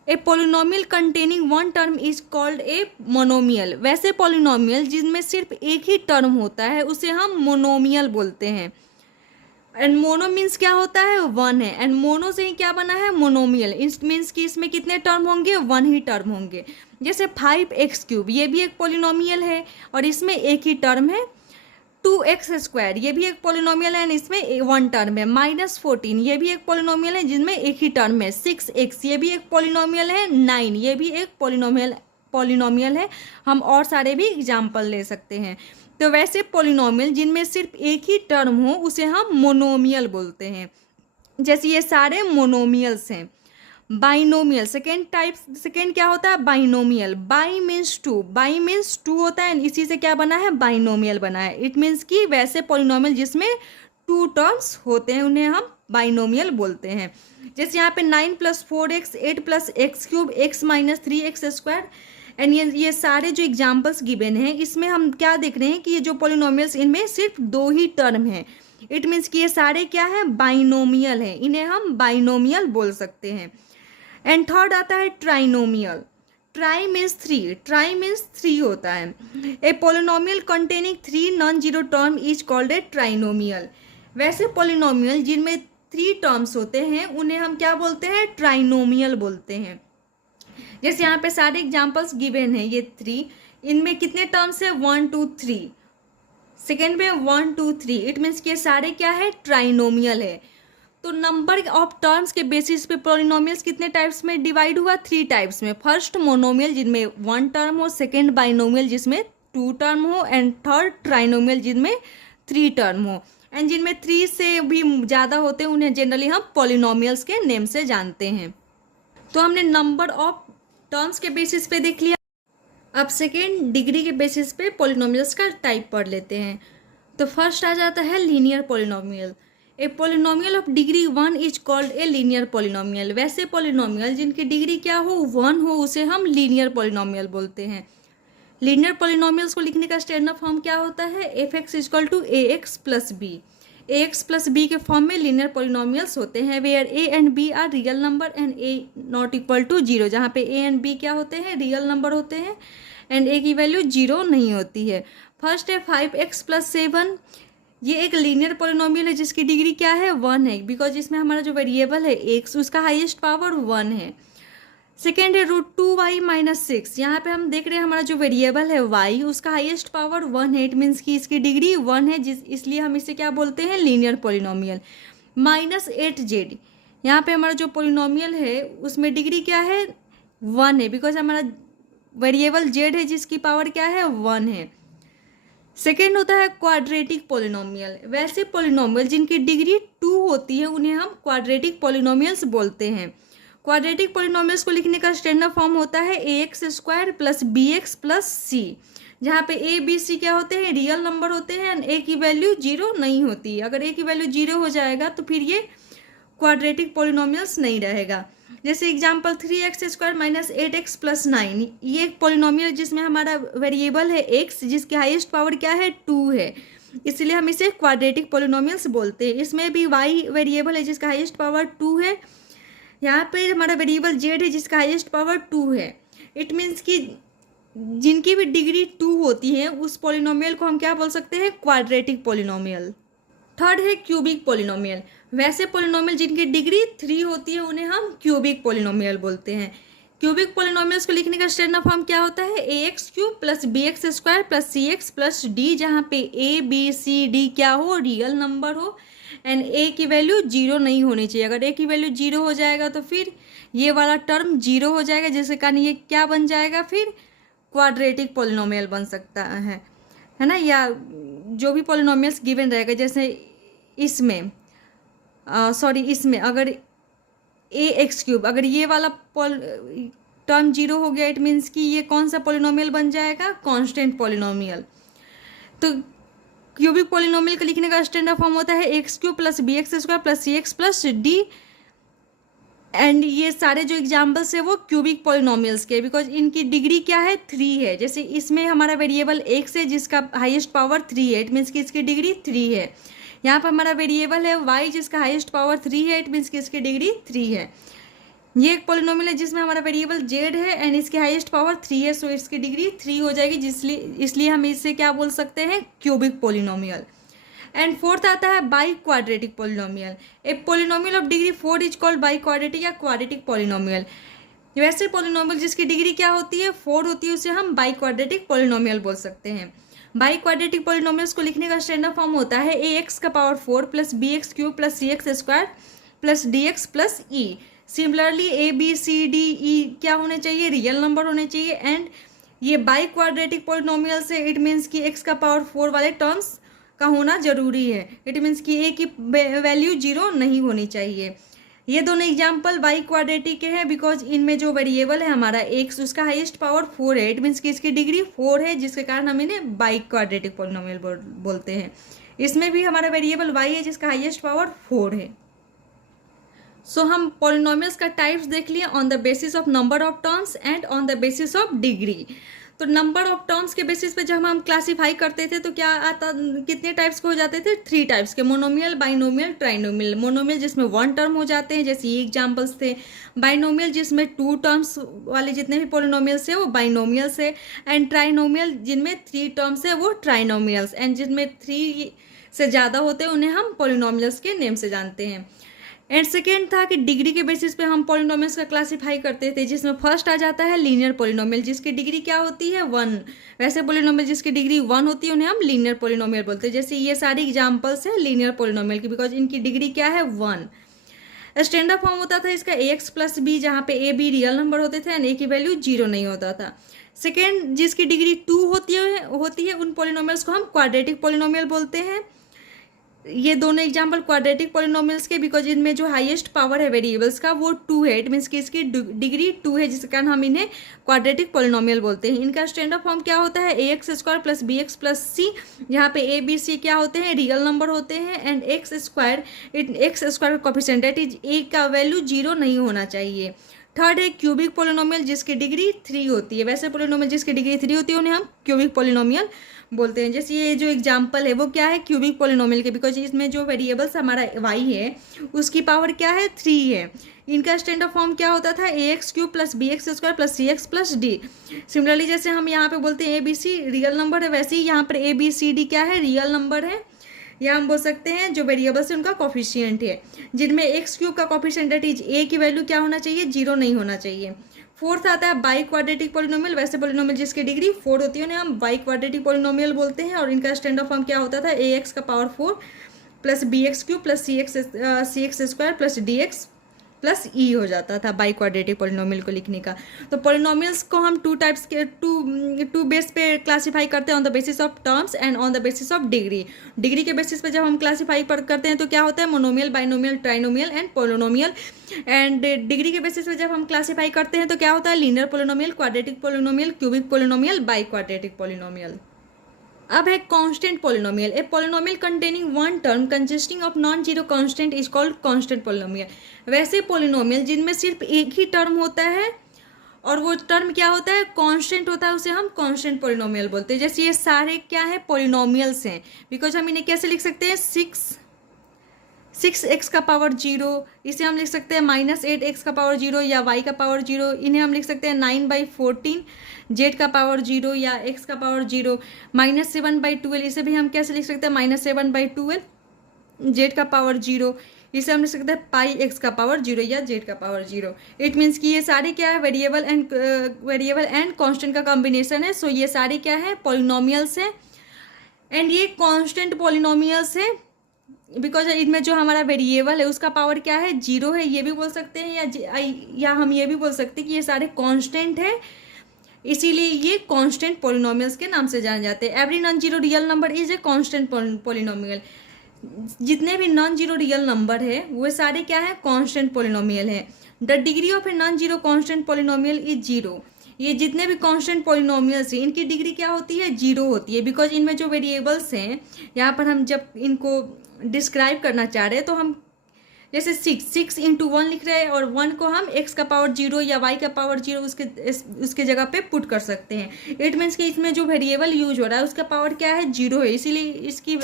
A polynomial containing 1 term is called a monomial. वैसे पॉलिनोमियल जिनमें सिर्फ एक ही term होता है उसे हम मोनोमियल बोलते हैं। एंड मोनो मीन्स क्या होता है 1 है, एंड मोनो से ही क्या बना है मोनोमियल। इट मीन्स कि इसमें कितने टर्म होंगे 1 ही टर्म होंगे। जैसे 5x³ ये भी एक पॉलिनोमियल है और इसमें एक ही टर्म है। 2x² ये भी एक पॉलिनोमियल है, इसमें 1 टर्म है। -14 ये भी एक पॉलिनोमियल है जिनमें एक ही टर्म है। 6x ये भी एक पॉलिनोमियल है। 9 ये भी एक पॉलिनोमियल है। हम और सारे भी एग्जाम्पल ले सकते हैं। तो वैसे पॉलिनोमियल जिनमें सिर्फ एक ही टर्म हो उसे हम मोनोमियल बोलते हैं। जैसे ये सारे मोनोमियल्स हैं। बाइनोमियल सेकेंड क्या होता है binomial. By means 2, by means 2 होता है, इसी से क्या बना है बाइनोमियल बना है। इट मीन्स कि वैसे पॉलिनोमियल जिसमें 2 टर्म्स होते हैं उन्हें हम बाइनोमियल बोलते हैं। जैसे यहाँ पे 9 + 4x 8 + x³ x - 3x²। And ये सारे जो एग्जाम्पल्स गिवन हैं इसमें हम क्या देख रहे हैं कि ये जो पॉलिनोमियल्स इनमें सिर्फ 2 ही टर्म हैं। इट मीन्स कि ये सारे क्या हैं बाइनोमियल हैं, इन्हें हम बाइनोमियल बोल सकते हैं। एंड थर्ड आता है ट्राइनोमियल। ट्राई मीन्स 3 होता है। ए polynomial containing 3 non-zero term is called A trinomial. वैसे पॉलिनोमियल जिनमें 3 टर्म्स होते हैं उन्हें हम क्या बोलते हैं ट्राइनोमियल बोलते हैं। जैसे यहाँ पे सारे एग्जाम्पल्स गिवन हैं ये 3, इनमें कितने टर्म्स है 1 2 3, सेकेंड में 1 2 3। इट मीन्स कि ये सारे क्या है ट्राइनोमियल है। तो नंबर ऑफ टर्म्स के बेसिस पे पॉलिनोमियल्स कितने टाइप्स में डिवाइड हुआ 3 टाइप्स में। फर्स्ट मोनोमियल जिनमें 1 टर्म हो, सेकेंड बाइनोमियल जिसमें 2 टर्म हो, एंड थर्ड ट्राइनोमियल जिनमें 3 टर्म हो। एंड जिनमें 3 से भी ज़्यादा होते हैं उन्हें जनरली हम पॉलिनोमियल्स के नेम से जानते हैं। तो हमने नंबर ऑफ टर्म्स के बेसिस पे देख लिया। अब सेकेंड डिग्री के बेसिस पे पॉलिनोमियल्स का टाइप पढ़ लेते हैं। तो फर्स्ट आ जाता है linear polynomial. A polynomial of degree 1 is called a linear polynomial. वैसे पॉलिनोमियल जिनकी डिग्री क्या हो 1 हो उसे हम लीनियर पॉलिनोमियल बोलते हैं। लीनियर पॉलिनोमियल्स को लिखने का स्टैंडर्ड फॉर्म क्या होता है f(x = ax + b)। ax + b के फॉर्म में लीनियर पॉलिनोमियल्स होते हैं where a and b are real number and a ≠ 0, जहाँ पे a एंड b क्या होते हैं रियल नंबर होते हैं एंड a की वैल्यू 0 नहीं होती है। फर्स्ट है 5x + 7। ये एक लीनियर पॉलिनोमियल है जिसकी डिग्री क्या है 1 है, बिकॉज इसमें हमारा जो वेरिएबल है x उसका हाईएस्ट पावर 1 है। सेकेंड है √2y - 6। यहाँ पे हम देख रहे हैं हमारा जो वेरिएबल है y उसका हाईएस्ट पावर 1 है। इट मीन्स कि इसकी डिग्री 1 है, इसलिए हम इसे क्या बोलते हैं लीनियर पॉलिनोमियल। -8z यहाँ पे हमारा जो पॉलिनोमियल है उसमें डिग्री क्या है 1 है, बिकॉज हमारा वेरिएबल z है जिसकी पावर क्या है 1 है। सेकेंड होता है क्वाड्रेटिक पॉलिनोमियल। वैसे पॉलिनोमियल जिनकी डिग्री 2 होती है उन्हें हम क्वाड्रेटिक पॉलिनोमियल्स बोलते हैं। क्वाड्रेटिक पॉलिनोमियल्स को लिखने का स्टैंडर्ड फॉर्म होता है ax² + bx + c, जहाँ पे a b c क्या होते हैं रियल नंबर होते हैं एंड a की वैल्यू 0 नहीं होती है। अगर a की वैल्यू 0 हो जाएगा तो फिर ये क्वाड्रेटिक पॉलिनोमियल्स नहीं रहेगा। जैसे एग्जाम्पल 3x² - 8x + 9, ये एक पॉलिनोमियल जिसमें हमारा वेरिएबल है x जिसकी हाईएस्ट पावर क्या है 2 है। इसलिए हम इसे क्वाड्रेटिक पोलिनोमियल्स बोलते हैं। इसमें भी वाई वेरिएबल है जिसका हाईएस्ट पावर 2 है, यहाँ पे हमारा वेरिएबल जेड है जिसका हाईएस्ट पावर 2 है। इट मीन्स कि जिनकी भी डिग्री 2 होती है उस पोलिनोमियल को हम क्या बोल सकते हैं, क्वाड्रेटिक पोलिनोमियल। थर्ड है क्यूबिक पोलिनोमियल। वैसे पोलिनोमियल जिनकी डिग्री 3 होती है उन्हें हम क्यूबिक पोलिनोमियल बोलते हैं। क्यूबिक पोलिनोमियल्स को लिखने का स्टैंडर्ड फॉर्म क्या होता है, a x cube plus b x square plus c x plus d, जहाँ पे ए बी सी डी क्या हो, रियल नंबर हो एंड ए की वैल्यू 0 नहीं होनी चाहिए। अगर ए की वैल्यू 0 हो जाएगा तो फिर ये वाला टर्म 0 हो जाएगा, जिसके कारण ये क्या बन जाएगा, फिर क्वाड्रेटिक पोलिनोमियल बन सकता है ना। या जो भी पोलिनोमियल्स गिवन रहेगा, जैसे इसमें इसमें अगर ए एक्स क्यूब, अगर ये वाला टर्म 0 हो गया, इट मीन्स कि ये कौन सा पोलिनोमियल बन जाएगा, कांस्टेंट पोलिनोमियल। तो क्यूबिक पोलिनोमियल को लिखने का स्टैंडर्ड फॉर्म होता है x cube plus b x square plus c x plus d, and ये सारे जो एग्जाम्पल्स है वो क्यूबिक पोलिनोमियल्स के, बिकॉज इनकी डिग्री क्या है, 3 है। जैसे इसमें हमारा वेरिएबल एक्स है जिसका हाईएस्ट पावर 3 है, इट मीन्स कि इसकी डिग्री 3 है। यहाँ पर हमारा वेरिएबल है वाई जिसका हाईएस्ट पावर 3 है, इट मीन्स कि इसकी डिग्री 3 है। ये एक पोलिनोमियल है जिसमें हमारा वेरिएबल जेड है एंड इसकी हाईएस्ट पावर 3 है, सो इसकी डिग्री 3 हो जाएगी, इसलिए हम इसे क्या बोल सकते हैं, क्यूबिक पोलिनोमियल। एंड फोर्थ आता है by quadratic polynomial. A polynomial of degree 4 is called by quadratic या क्वाड्रेटिक पोलिनोमियल। वैसे पोलिनोमियल जिसकी डिग्री क्या होती है, 4 होती है, उसे हम बाई क्वाड्रेटिक पोलिनोमियल बोल सकते हैं। बाई क्वाड्रेटिक पोलिनोमियल्स को लिखने का स्टैंडर्ड फॉर्म होता है ए एक्स का power 4 plus b x cube plus c x square plus d x plus e. Similarly a b c d e क्या होने चाहिए, रियल नंबर होने चाहिए। एंड ये बाई क्वाड्रेटिक पोलिनोमियल से इट मीन्स कि एक्स का पावर 4 वाले टर्म्स का होना जरूरी है, इट मीन्स कि ए की वैल्यू 0 नहीं होनी चाहिए। ये दोनों एग्जाम्पल बाई क्वाड्रेटिक के हैं बिकॉज इनमें जो वेरिएबल है हमारा एक्स, उसका हाईएस्ट पावर 4 है, इट मीन्स कि इसकी डिग्री 4 है, जिसके कारण हम इन्हें बाई क्वाड्रेटिक पोलिनोमियल बोलते हैं। इसमें भी हमारा वेरिएबल वाई है जिसका हाईएस्ट पावर 4 है। सो हम पोलिनोमियल्स का टाइप्स देख लिए on the basis of number of terms and on the basis of degree. तो नंबर ऑफ टर्म्स के बेसिस पे जब हम क्लासीफाई करते थे तो क्या आता, कितने टाइप्स के हो जाते थे, 3 टाइप्स के, मोनोमियल, बाइनोमियल, ट्राइनोमियल। मोनोमियल जिसमें 1 टर्म हो जाते हैं, जैसे ये एग्जाम्पल्स थे। बाइनोमियल जिसमें 2 टर्म्स वाले जितने भी पोलिनोमियल्स है वो बाइनोमियल्स है। एंड ट्राइनोमियल जिनमें 3 टर्म्स है वो ट्राइनोमियल्स, एंड जिनमें 3 से ज़्यादा होते हैं उन्हें हम पोलिनोमियल्स के नेम से जानते हैं। एंड सेकेंड था कि डिग्री के बेसिस पे हम पोलिनोमियल्स का क्लासीफाई करते थे, जिसमें फर्स्ट आ जाता है लीनियर पोलिनोमियल जिसकी डिग्री क्या होती है, 1। वैसे पोलिनोमियल जिसकी डिग्री 1 होती है उन्हें हम लीनियर पोलिनोमियल बोलते हैं। जैसे ये सारी एग्जांपल्स हैं लीनियर पोलिनोमियल की, बिकॉज इनकी डिग्री क्या है, 1। स्टैंडर्ड फॉर्म होता था इसका ए एक्स प्लस बी, जहाँ पे ए बी रियल नंबर होते थे एंड ए की वैल्यू 0 नहीं होता था। सेकेंड जिसकी डिग्री 2 होती है उन पोलिनोमियल्स को हम क्वाड्रेटिक पोलिनोमियल बोलते हैं। ये दोनों एग्जाम्पल क्वाड्रेटिक पोलिनोमियल्स के, बिकॉज इनमें जो हाईएस्ट पावर है वेरिएबल्स का वो 2 है, इट मीन्स कि इसकी डिग्री 2 है, जिसके कारण हम इन्हें क्वाड्रेटिक पोलिनोमियल बोलते हैं। इनका स्टैंडर्ड फॉर्म क्या होता है, a x square plus b x plus c, यहाँ पे ए बी सी क्या होते हैं, रियल नंबर होते हैं। एंड एक्स स्क्वायर का कोएफिशिएंट दैट इज ए का वैल्यू 0 नहीं होना चाहिए। थर्ड है क्यूबिक पोलिनोमियल जिसकी डिग्री 3 होती है। वैसे पोलिनोमियल जिसकी डिग्री 3 होती है उन्हें हम क्यूबिक पोलिनोमियल बोलते हैं। जैसे ये जो एग्जाम्पल है वो क्या है, क्यूबिक पोलिनोमियल के, बिकॉज इसमें जो वेरिएबल्स हमारा y है उसकी पावर क्या है, 3 है। इनका स्टैंडर्ड फॉर्म क्या होता था, a x cube plus b x square plus c x plus d. Similarly जैसे हम यहाँ पे बोलते हैं a b c real number है, वैसे ही यहाँ पर ए बी सी डी क्या है, रियल नंबर है, या हम बोल सकते हैं जो वेरिएबल्स है उनका कोफिशिएंट है, जिनमें एक्स क्यूब का कोफिशिएंट दैट इज ए की वैल्यू क्या होना चाहिए, 0 नहीं होना चाहिए। फोर्थ आता है बाई क्वाड्रेटिक पोलिनोमियल। वैसे पोलिनोमियल जिसकी डिग्री 4 होती है उन्हें हम बाई क्वाड्रेटिक पोलिनोमियल बोलते हैं, और इनका स्टैंडर्ड फॉर्म क्या होता था, ए एक्स का power 4 plus b x cube plus c x square plus d x plus e हो जाता था बाई क्वाड्रेटिक पोलिनोमियल को लिखने का। तो पोलिनोमियल्स को हम 2 टाइप्स के टू बेस पे क्लासीफाई करते हैं, on the basis of terms and on the basis of degree. Degree के बेसिस पे जब हम क्लासीफाई करते हैं तो क्या होता है, monomial, binomial, trinomial and polynomial. And degree के बेसिस पे जब हम क्लासीफाई करते हैं तो क्या होता है, linear polynomial, quadratic polynomial, cubic polynomial, by quadratic polynomial. अब है constant polynomial. A polynomial containing 1 term consisting of non zero constant is called constant polynomial. वैसे पोलिनोमियल जिनमें सिर्फ एक ही टर्म होता है और वो टर्म क्या होता है, कांस्टेंट होता है, उसे हम कांस्टेंट पोलिनोमियल बोलते हैं। जैसे ये सारे क्या है, पोलिनोमियल्स हैं, बिकॉज हम इन्हें कैसे लिख सकते हैं, 6x का पावर 0, इसे हम लिख सकते हैं -8x का पावर 0 या y का पावर 0। इन्हें हम लिख सकते हैं 9/14 z का पावर 0 या x का पावर 0। -7/12 इसे भी हम कैसे लिख सकते हैं, -7/12 z का पावर 0। इसे हम लिख सकते हैं πx का पावर 0 या z का पावर 0। इट मीन्स कि ये सारे क्या है, वेरिएबल एंड कांस्टेंट का कॉम्बिनेशन है। सो ये सारे क्या है, पॉलिनोमियल्स हैं, एंड ये कांस्टेंट पॉलिनोमियल्स है बिकॉज इनमें जो हमारा वेरिएबल है उसका पावर क्या है, 0 है, ये भी बोल सकते हैं, या हम ये भी बोल सकते हैं कि ये सारे कांस्टेंट है, इसीलिए ये कांस्टेंट पॉलिनोमियल्स के नाम से जाने जाते हैं। Every non zero real number is a constant polynomial. जितने भी नॉन जीरो रियल नंबर है वो सारे क्या है, कांस्टेंट पॉलिनोमियल है। The degree of a non zero constant polynomial is 0। ये जितने भी कांस्टेंट पॉलिनोमियल्स हैं इनकी डिग्री क्या होती है, 0 होती है, बिकॉज इनमें जो वेरिएबल्स हैं, यहाँ पर हम जब इनको डिस्क्राइब करना चाह रहे हैं तो हम जैसे 6 × 1 लिख रहे हैं और 1 को हम x का पावर 0 या y का पावर 0 उसके जगह पे पुट कर सकते हैं। इट मीन्स कि इसमें जो वेरिएबल यूज हो रहा है उसका पावर क्या है, 0 है, इसीलिए इसकी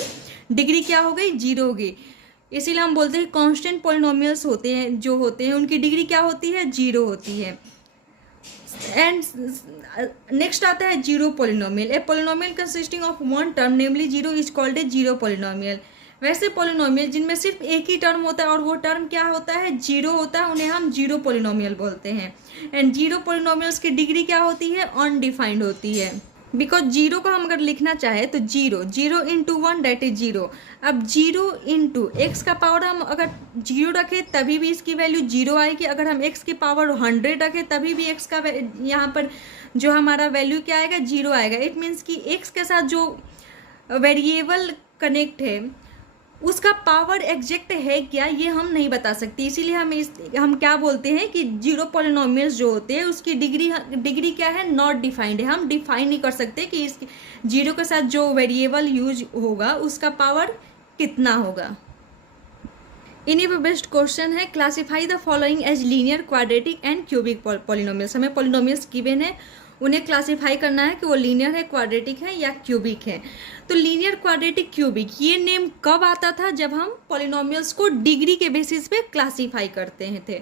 डिग्री क्या हो गई, 0 हो गई। इसीलिए हम बोलते हैं कांस्टेंट पॉलिनोमियल्स होते हैं, जो होते हैं उनकी डिग्री क्या होती है, 0 होती है। एंड नेक्स्ट आता है zero polynomial. A polynomial consisting of one term namely 0 is called A zero polynomial. वैसे पॉलिनोमियल जिनमें सिर्फ एक ही टर्म होता है और वो टर्म क्या होता है, 0 होता है, उन्हें हम जीरो पॉलिनोमियल बोलते हैं। एंड जीरो पॉलिनोमियल्स की डिग्री क्या होती है, अनडिफाइंड होती है। बिकॉज 0 को हम अगर लिखना चाहे तो 0 × 1 दैट इज 0। अब 0 × x का पावर हम अगर 0 रखें तभी भी इसकी वैल्यू 0 आएगी। अगर हम x की पावर 100 रखें तभी भी x का यहाँ पर जो हमारा वैल्यू क्या आएगा, 0 आएगा। इट मीन्स कि x के साथ जो वेरिएबल कनेक्ट है उसका पावर एग्जैक्ट है क्या, ये हम नहीं बता सकते। इसीलिए हम क्या बोलते हैं कि जीरो पॉलिनोमियल्स जो होते हैं उसकी डिग्री क्या है, नॉट डिफाइंड है। हम डिफाइन नहीं कर सकते कि इस 0 के साथ जो वेरिएबल यूज होगा उसका पावर कितना होगा। इन्हीं पे बेस्ट क्वेश्चन है, classify the following as linear, quadratic and cubic polynomials. हमें पॉलिनोमियल्स गिवन है, उन्हें क्लासीफाई करना है कि वो लीनियर है, क्वाड्रेटिक है या क्यूबिक है। तो लीनियर, क्वाड्रेटिक, क्यूबिक ये नेम कब आता था, जब हम पॉलिनोमियल्स को डिग्री के बेसिस पे क्लासीफाई करते हैं थे,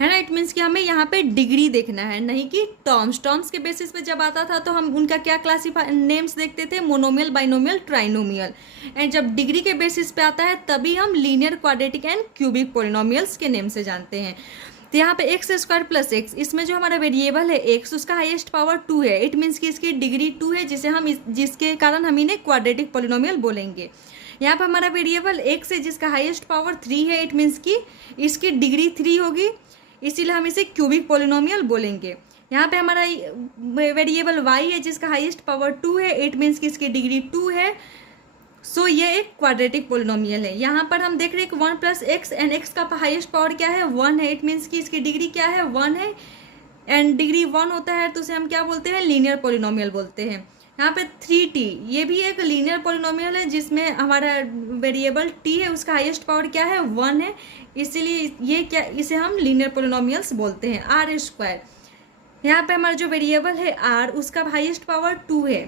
है ना। इट मीन्स कि हमें यहाँ पे डिग्री देखना है, नहीं कि टर्म्स के बेसिस पे जब आता था तो हम उनका क्या क्लासीफाई नेम्स देखते थे, मोनोमियल, बाइनोमियल, ट्राइनोमियल। एंड जब डिग्री के बेसिस पे आता है तभी हम linear, quadratic and cubic polynomials के नेम से जानते हैं। तो यहाँ पे x² + x, इसमें जो हमारा वेरिएबल है x उसका हाईएस्ट पावर 2 है। इट मीन्स कि इसकी डिग्री 2 है, जिसके कारण हम इन्हें क्वाड्रेटिक पॉलिनोमियल बोलेंगे। यहाँ पे हमारा वेरिएबल x है जिसका हाईएस्ट पावर 3 है। इट मीन्स कि इसकी डिग्री 3 होगी, इसीलिए हम इसे क्यूबिक पॉलिनोमियल बोलेंगे। यहाँ पे हमारा वेरिएबल y है जिसका हाईएस्ट पावर 2 है। इट मीन्स कि इसकी डिग्री 2 है। सो ये एक क्वाड्रेटिक पॉलिनोमियल है। यहाँ पर हम देख रहे हैं कि 1 + x एंड x का हाईएस्ट पावर क्या है, 1 है। इट मीन्स कि इसकी डिग्री क्या है, 1 है, एंड डिग्री 1 होता है तो उसे हम क्या बोलते हैं, लीनियर पॉलिनोमियल बोलते हैं। यहाँ पे 3t ये भी एक लीनियर पॉलिनोमियल है जिसमें हमारा वेरिएबल t है, उसका हाईएस्ट पावर क्या है, 1 है, इसीलिए इसे हम लीनियर पॉलिनोमियल्स बोलते हैं। r², यहाँ पे हमारा जो वेरिएबल है r उसका हाईएस्ट पावर 2 है,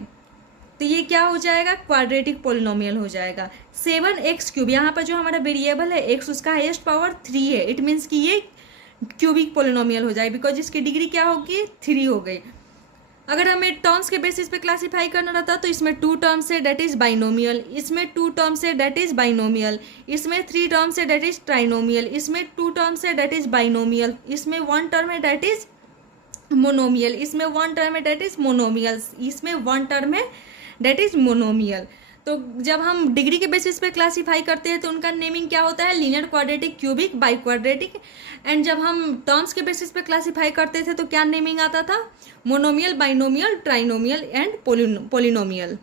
तो ये क्या हो जाएगा, क्वाड्रेटिक पॉलिनोमियल हो जाएगा। 7x³, यहाँ पर जो हमारा वेरिएबल है x उसका हाईएस्ट पावर 3 है। इट मीन्स कि ये क्यूबिक पॉलिनोमियल हो जाए, बिकॉज इसकी डिग्री क्या होगी, 3 हो गई। अगर हमें टर्म्स के बेसिस पे क्लासीफाई करना रहता तो इसमें 2 टर्म्स है, डेट इज बाइनोमियल, इसमें 2 टर्म्स है, डेट इज बाइनोमियल, इसमें 3 टर्म्स है, डेट इज ट्राइनोमियल, इसमें 2 टर्म्स है, डेट इज बाइनोमियल, इसमें 1 टर्म है, डेट इज मोनोमियल, इसमें 1 टर्म है, डेट इज मोनोमियल, इसमें 1 टर्म है, डेट इज मोनोमियल। तो जब हम डिग्री के बेसिस पे क्लासीफाई करते हैं तो उनका नेमिंग क्या होता है, linear, quadratic, cubic, by quadratic. And जब हम टर्म्स के बेसिस पे क्लासीफाई करते थे तो क्या नेमिंग आता था, monomial, binomial, trinomial and polynomial.